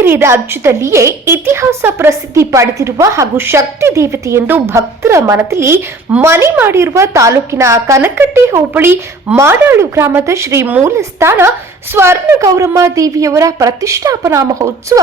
ಬೇರೆ ರಾಜ್ಯದಲ್ಲಿಯೇ ಇತಿಹಾಸ ಪ್ರಸಿದ್ಧಿ ಪಡೆದಿರುವ ಹಾಗೂ ಶಕ್ತಿ ದೇವತೆ ಎಂದು ಭಕ್ತರ ಮನದಲ್ಲಿ ಮನೆ ಮಾಡಿರುವ ತಾಲೂಕಿನ ಕನಕಟ್ಟೆ ಹೋಬಳಿ ಮಾಡಾಳು ಗ್ರಾಮದ ಶ್ರೀ ಮೂಲಸ್ಥಾನ ಸ್ವರ್ಣ ಗೌರಮ್ಮ ದೇವಿಯವರ ಪ್ರತಿಷ್ಠಾಪನಾ ಮಹೋತ್ಸವ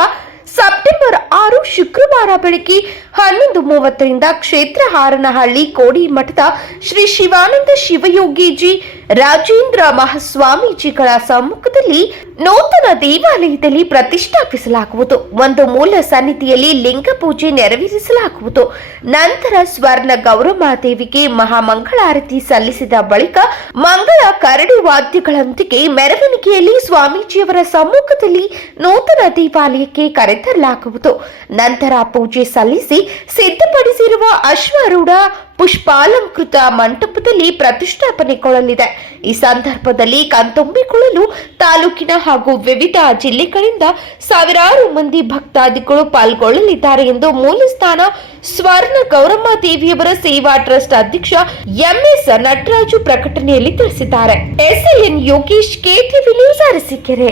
ಸೆಪ್ಟೆಂಬರ್ 6 ಶುಕ್ರವಾರ ಬೆಳಗ್ಗೆ 11:30ರಿಂದ ಕ್ಷೇತ್ರ ಹಾರನಹಳ್ಳಿ ಕೋಡಿಮಠದ ಶ್ರೀ ಶಿವಾನಂದ ಶಿವಯೋಗೀಜಿ ರಾಜೇಂದ್ರ ಮಹಾಸ್ವಾಮೀಜಿಗಳ ಸಮ್ಮುಖದಲ್ಲಿ ನೂತನ ದೇವಾಲಯದಲ್ಲಿ ಪ್ರತಿಷ್ಠಾಪಿಸಲಾಗುವುದು. ಒಂದು ಮೂಲ ಸನ್ನಿಧಿಯಲ್ಲಿ ಲಿಂಗ ಪೂಜೆ ನೆರವೇರಿಸಲಾಗುವುದು. ನಂತರ ಸ್ವರ್ಣ ಗೌರಮ್ಮ ದೇವಿಗೆ ಮಹಾಮಂಗಳಾರತಿ ಸಲ್ಲಿಸಿದ ಬಳಿಕ ಮಂಗಳ ಕರಡಿ ವಾದ್ಯಗಳೊಂದಿಗೆ ಮೆರವಣಿಗೆಯಲ್ಲಿ ಸ್ವಾಮೀಜಿಯವರ ಸಮ್ಮುಖದಲ್ಲಿ ನೂತನ ದೇವಾಲಯಕ್ಕೆ ಕರೆತರಲಾಗುವುದು. ನಂತರ ಪೂಜೆ ಸಲ್ಲಿಸಿ ಸಿದ್ಧಪಡಿಸಿರುವ ಅಶ್ವಾರೂಢ ಪುಷ್ಪಾಲಂಕೃತ ಮಂಟಪದಲ್ಲಿ ಪ್ರತಿಷ್ಠಾಪನೆಗೊಳ್ಳಲಿದೆ. ಈ ಸಂದರ್ಭದಲ್ಲಿ ಕಣ್ತುಂಬಿಕೊಳ್ಳಲು ತಾಲೂಕಿನ ಹಾಗೂ ವಿವಿಧ ಜಿಲ್ಲೆಗಳಿಂದ ಸಾವಿರಾರು ಮಂದಿ ಭಕ್ತಾದಿಗಳು ಪಾಲ್ಗೊಳ್ಳಲಿದ್ದಾರೆ ಎಂದು ಮೂಲಸ್ಥಾನ ಸ್ವರ್ಣ ಗೌರಮ್ಮ ದೇವಿಯವರ ಸೇವಾ ಟ್ರಸ್ಟ್ ಅಧ್ಯಕ್ಷ ಎಂಎಸ್ ನಟರಾಜು ಪ್ರಕಟಣೆಯಲ್ಲಿ ತಿಳಿಸಿದ್ದಾರೆ. ಎಸ್ಎಲ್ಎನ್ ಯೋಗೇಶ್, ಕೆಟಿವಿ ನ್ಯೂಸ್, ಅರಸೀಕೆರೆ.